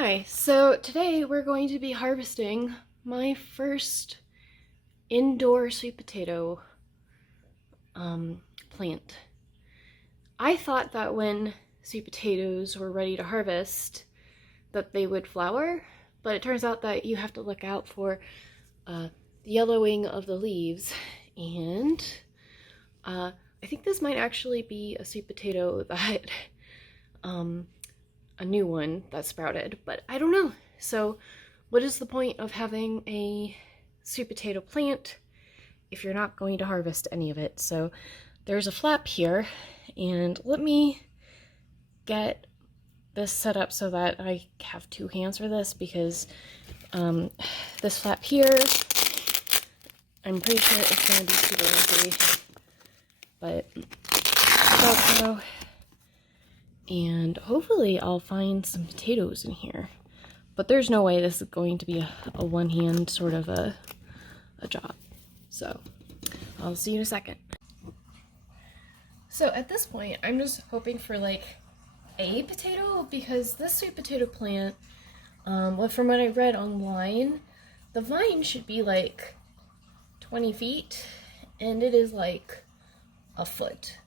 Hi, so today we're going to be harvesting my first indoor sweet potato plant. I thought that when sweet potatoes were ready to harvest that they would flower, but it turns out that you have to look out for the yellowing of the leaves, and I think this might actually be a sweet potato that a new one that sprouted, but I don't know. So what is the point of having a sweet potato plant if you're not going to harvest any of it? So there's a flap here, and let me get this set up so that I have two hands for this, because this flap here, I'm pretty sure it's going to be super messy, but also, and hopefully I'll find some potatoes in here. But there's no way this is going to be a one-hand sort of a job. So I'll see you in a second. So at this point, I'm just hoping for like a potato, because this sweet potato plant, well, from what I read online, the vine should be like 20 feet, and it is like a foot.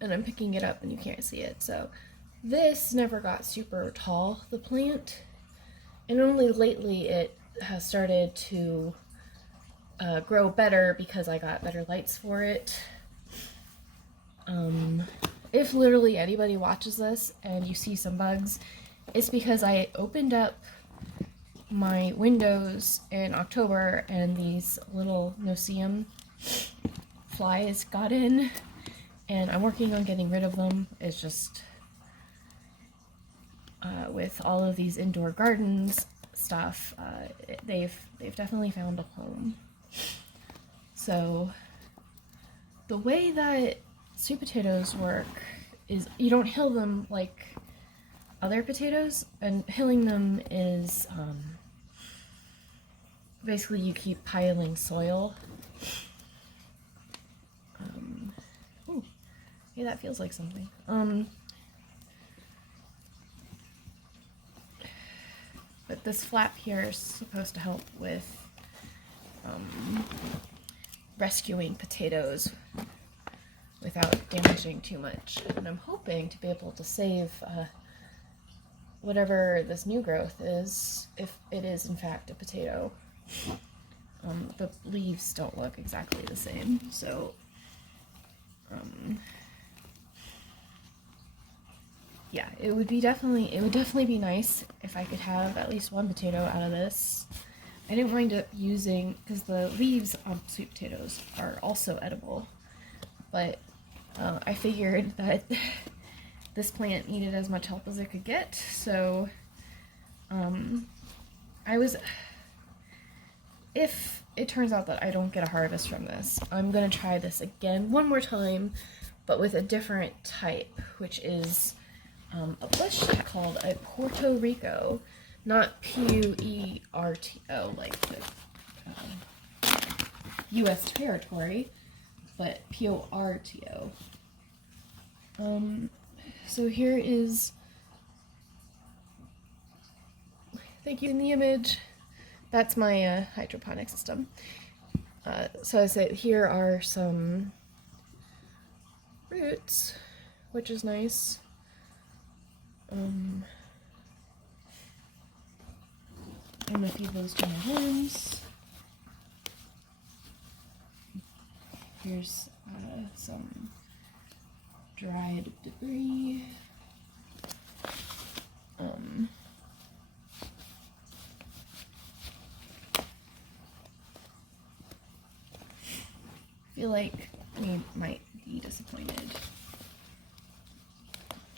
And I'm picking it up and you can't see it. So this never got super tall, the plant, and only lately it has started to grow better because I got better lights for it. If literally anybody watches this and you see some bugs, it's because I opened up my windows in October and these little no-see-um flies got in, and I'm working on getting rid of them. It's just with all of these indoor gardens stuff, they've definitely found a home. So the way that sweet potatoes work is you don't hill them like other potatoes, and hilling them is basically you keep piling soil. Ooh, yeah, that feels like something. But this flap here is supposed to help with rescuing potatoes without damaging too much. And I'm hoping to be able to save whatever this new growth is, if it is in fact a potato. The leaves don't look exactly the same, so yeah, it would definitely be nice if I could have at least one potato out of this. I didn't wind up using, because the leaves on sweet potatoes are also edible, but I figured that this plant needed as much help as it could get, so if it turns out that I don't get a harvest from this, I'm gonna try this again one more time, but with a different type, which is a bush called a Puerto Rico, not P-U-E-R-T-O like the U.S. territory, but P-O-R-T-O. So here is, thank you in the image, that's my hydroponic system. So I said here are some roots, which is nice. I'm gonna feed those to my worms. Here's some dried debris. I feel like we might be disappointed.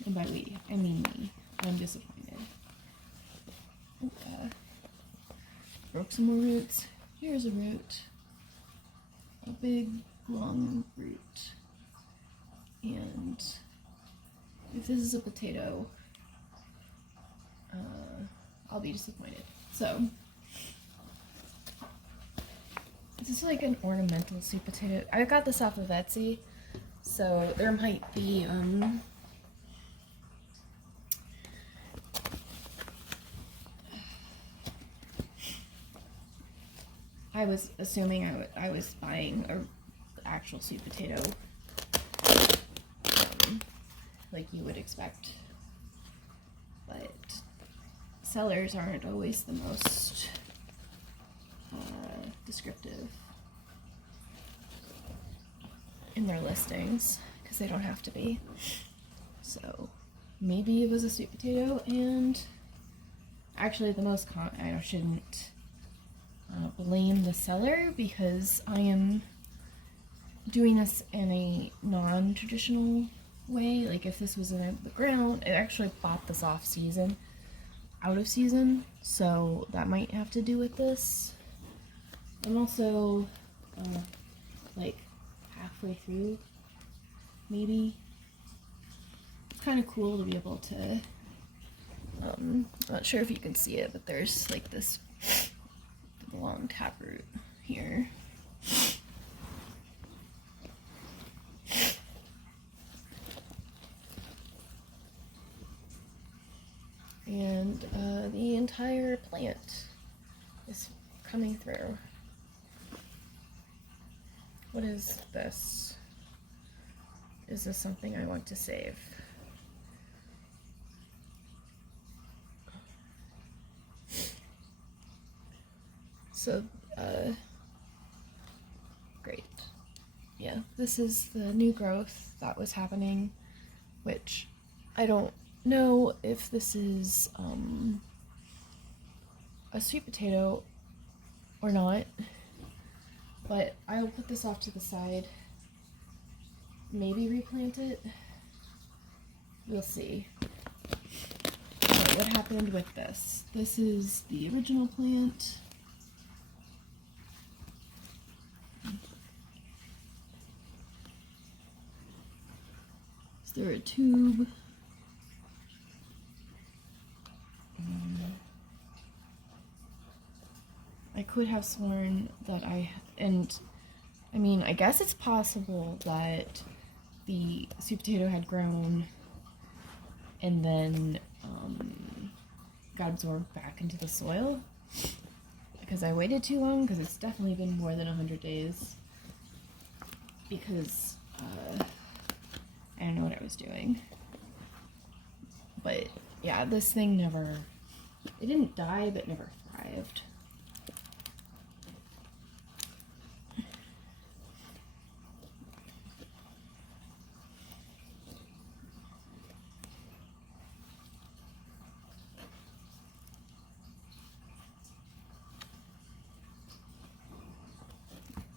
And by we, I mean me. I'm disappointed. Broke some more roots. Here's a root. A big, long root. And if this is a potato, I'll be disappointed. So, this is like an ornamental sweet potato. I got this off of Etsy, so there might be, I was assuming I was buying a actual sweet potato, like you would expect, but sellers aren't always the most descriptive in their listings, because they don't have to be. So maybe it was a sweet potato, and actually the most I shouldn't blame the seller, because I am doing this in a non-traditional way. Like if this was in the ground, I actually bought this out of season, so that might have to do with this. I'm also like halfway through, maybe. It's kind of cool to be able to, I'm not sure if you can see it, but there's like this long taproot here. And the entire plant is coming through. What is this? Is this something I want to save? So, great. Yeah, this is the new growth that was happening, which I don't know if this is a sweet potato or not, but I'll put this off to the side, maybe replant it, we'll see. Okay, what happened with this? This is the original plant. Is there a tube? I could have sworn that I mean, I guess it's possible that the sweet potato had grown and then got absorbed back into the soil, because I waited too long, because it's definitely been more than 100 days, because I don't know what I was doing. But yeah, this thing it didn't die, but never thrived.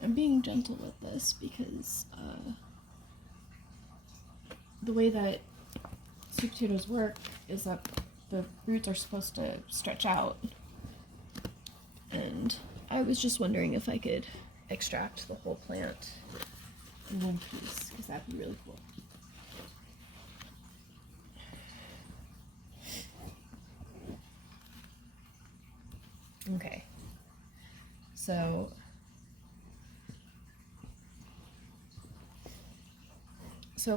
I'm being gentle with this because the way that sweet potatoes work is that the roots are supposed to stretch out, and I was just wondering if I could extract the whole plant in one piece, because that'd be really cool. Okay, so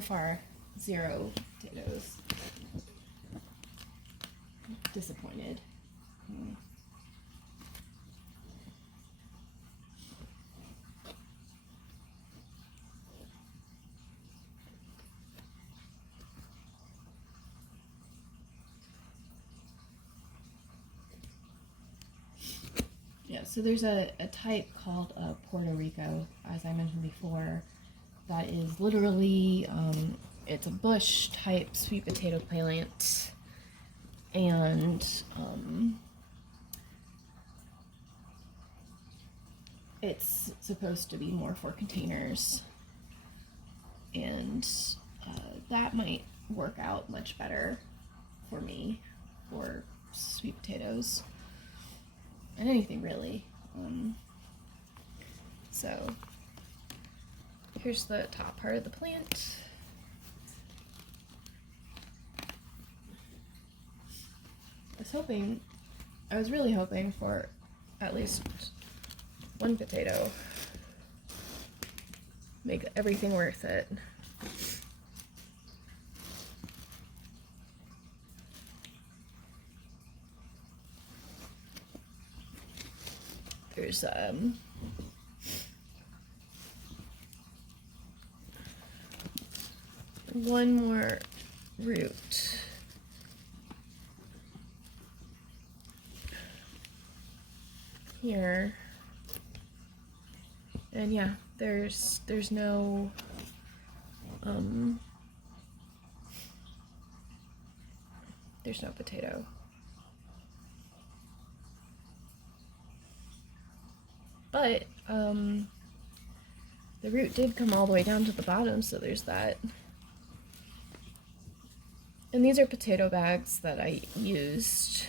far 0 potatoes. Disappointed. Yeah, so there's a type called Puerto Rico, as I mentioned before, that is literally, it's a bush type sweet potato plant, and it's supposed to be more for containers, and that might work out much better for me for sweet potatoes, and anything really. So here's the top part of the plant. I was really hoping for at least one potato. Make everything worth it. There's one more root. Here. And yeah, there's no there's no potato. But the root did come all the way down to the bottom, so there's that. And these are potato bags that I used.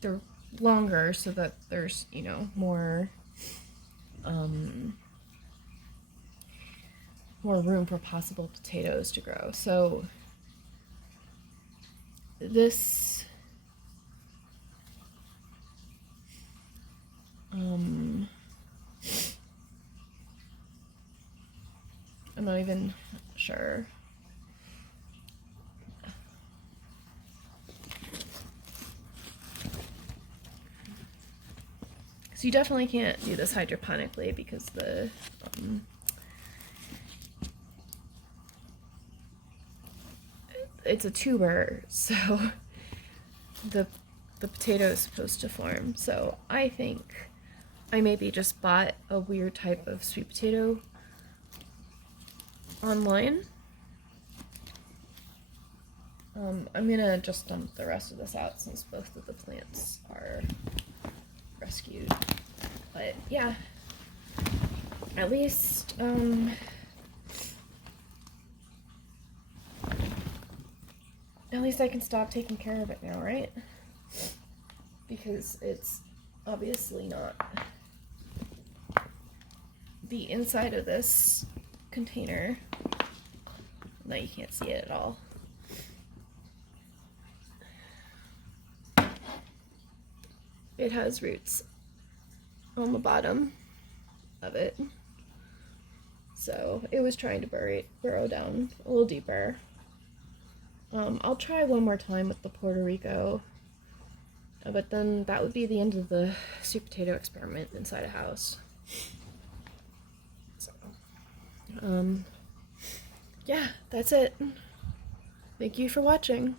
They're longer so that there's, you know, more room for possible potatoes to grow. So this I'm not even sure. So you definitely can't do this hydroponically because the it's a tuber, so the potato is supposed to form. So I think I maybe just bought a weird type of sweet potato online. I'm gonna just dump the rest of this out since both of the plants are rescued. But yeah, at least I can stop taking care of it now, right? Because it's obviously not the inside of this container. Now you can't see it at all. It has roots on the bottom of it. So it was trying to burrow down a little deeper. I'll try one more time with the Puerto Rico, but then that would be the end of the sweet potato experiment inside a house. So, yeah, that's it. Thank you for watching.